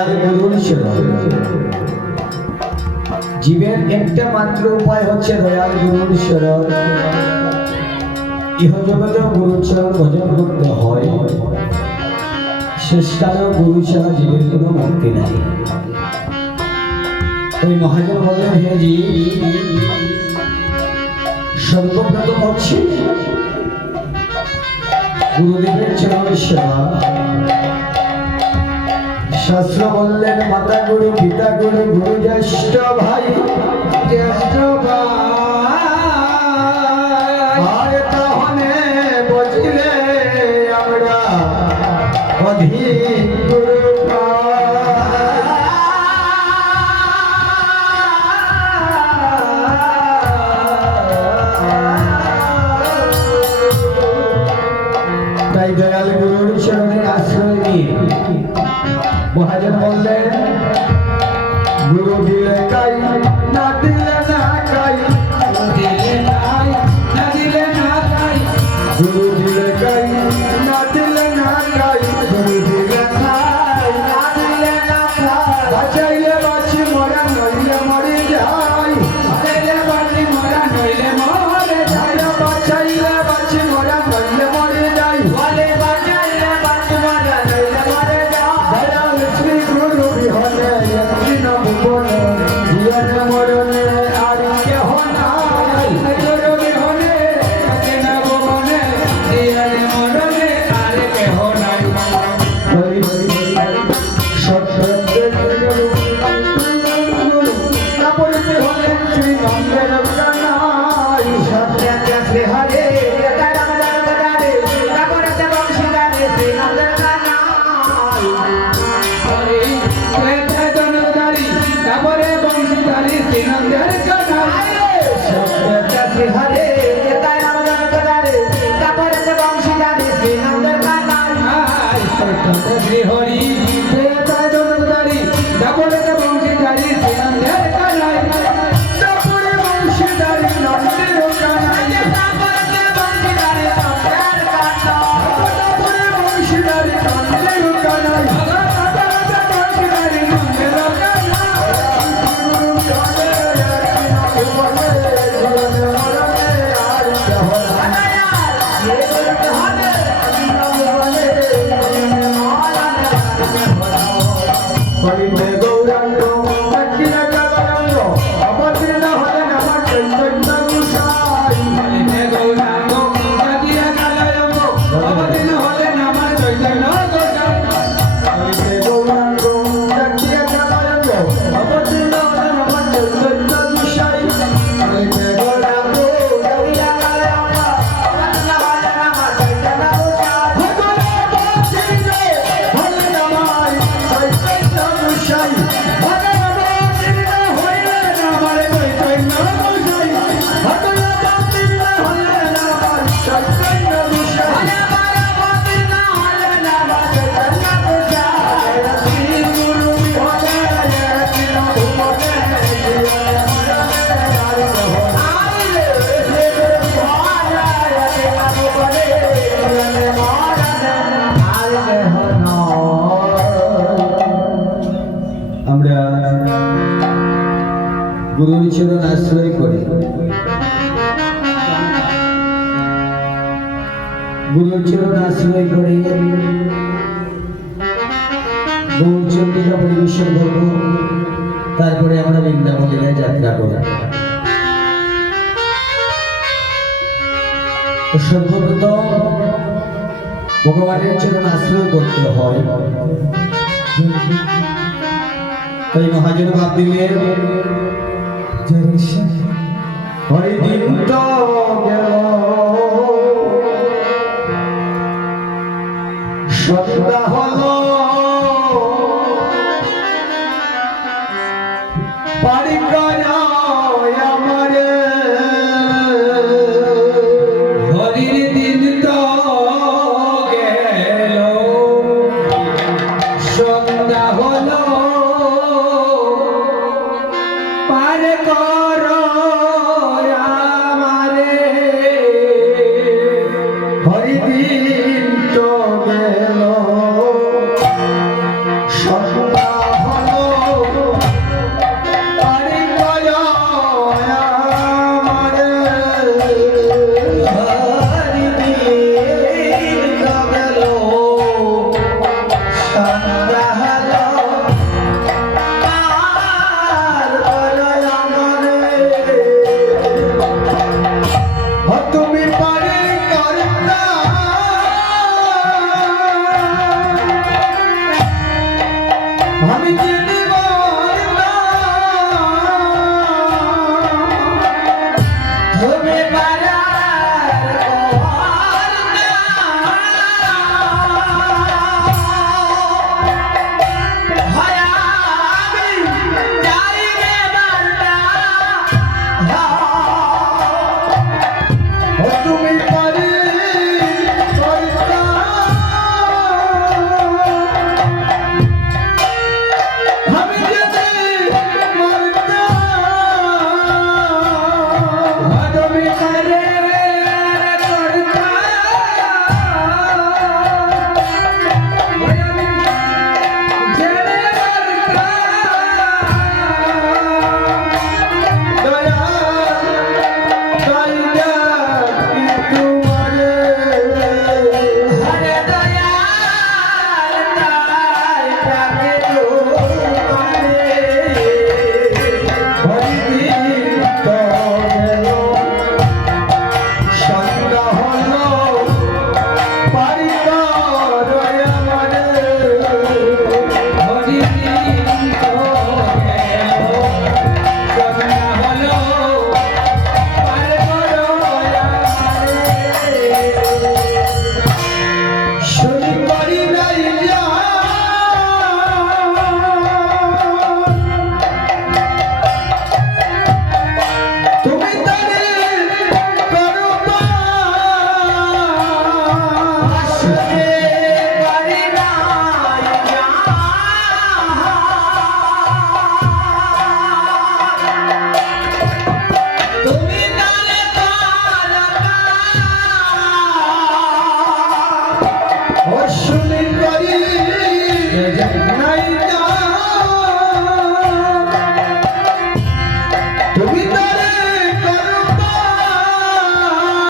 দয়াল গুরুর চরণ। জীবের একটা মাত্র উপায় হচ্ছে দয়াল গুরুর চরণ। ইহ জগতে গুরুর চরণ ভজন করতে হয়। শেষকালেও গুরু ছাড়া জীবের কোনো মুক্তি নাই। ওই মহাজন বলেন, হে জি, সর্বপ্রথম হচ্ছে গুরুদেবের চরণের সেবা। শাস্ত্র বললেন, মাতা গুরু, পিতা গুরু, গুরু জ্যেষ্ঠ ভাই, জ্যেষ্ঠ ভাই তাহলে বসিলে আমরা অধিক গুরু তাই দয়াল গুরুর চরণে আশ্রয় নিয়ে মহাজন বললেন, গুরু দিলে কাই, না দিলে না কাই, দিলে নাই, না দিলে না কাই, গুরু দিলে কাই, না দিলে না কাই, গুরু দিলে কাই, না দিলে না কাই, বাঁচাইলে বাঁচি, মরা নইলে মরে যাই, বাঁচাইলে বাঁচি, মরা নইলে মরে যাই, বাঁচাইলে বাঁচি, মরা নইলে মরে যাই, বলে বাঁচাইলে বাঁচি, মরা নইলে মরে যাই। শ্রী গুরু বিহনে একদিন ভুবনে জীবন মরণে আর কেহ নাই। গুরু বিহনে একদিন ভুবনে জীবন মরণে আর কেহ নাই। হরি হরি সত্যের গুরু তারপরে হলেন শ্রী নন্দের কানাই। সত্যের শ্রী হরে হরি গুরুর চরণ আশ্রয় করে গুরুর চরণ আশ্রয় করে গৌরচন্দ্রিকা পরিবেশন করব। তারপরে আমরা বৃন্দাবনে যাত্রা করব। সর্বপ্রথম ভগবানের চরণ আশ্রয় করতে হয়। তাই মহাজন ভাব দিলেন, হরিদিন তো গেল সন্ধ্যা হলো, বাড়ি করা আমারে হরির দিন তো গেল সন্ধ্যা হলো, পার করো আমারে দিন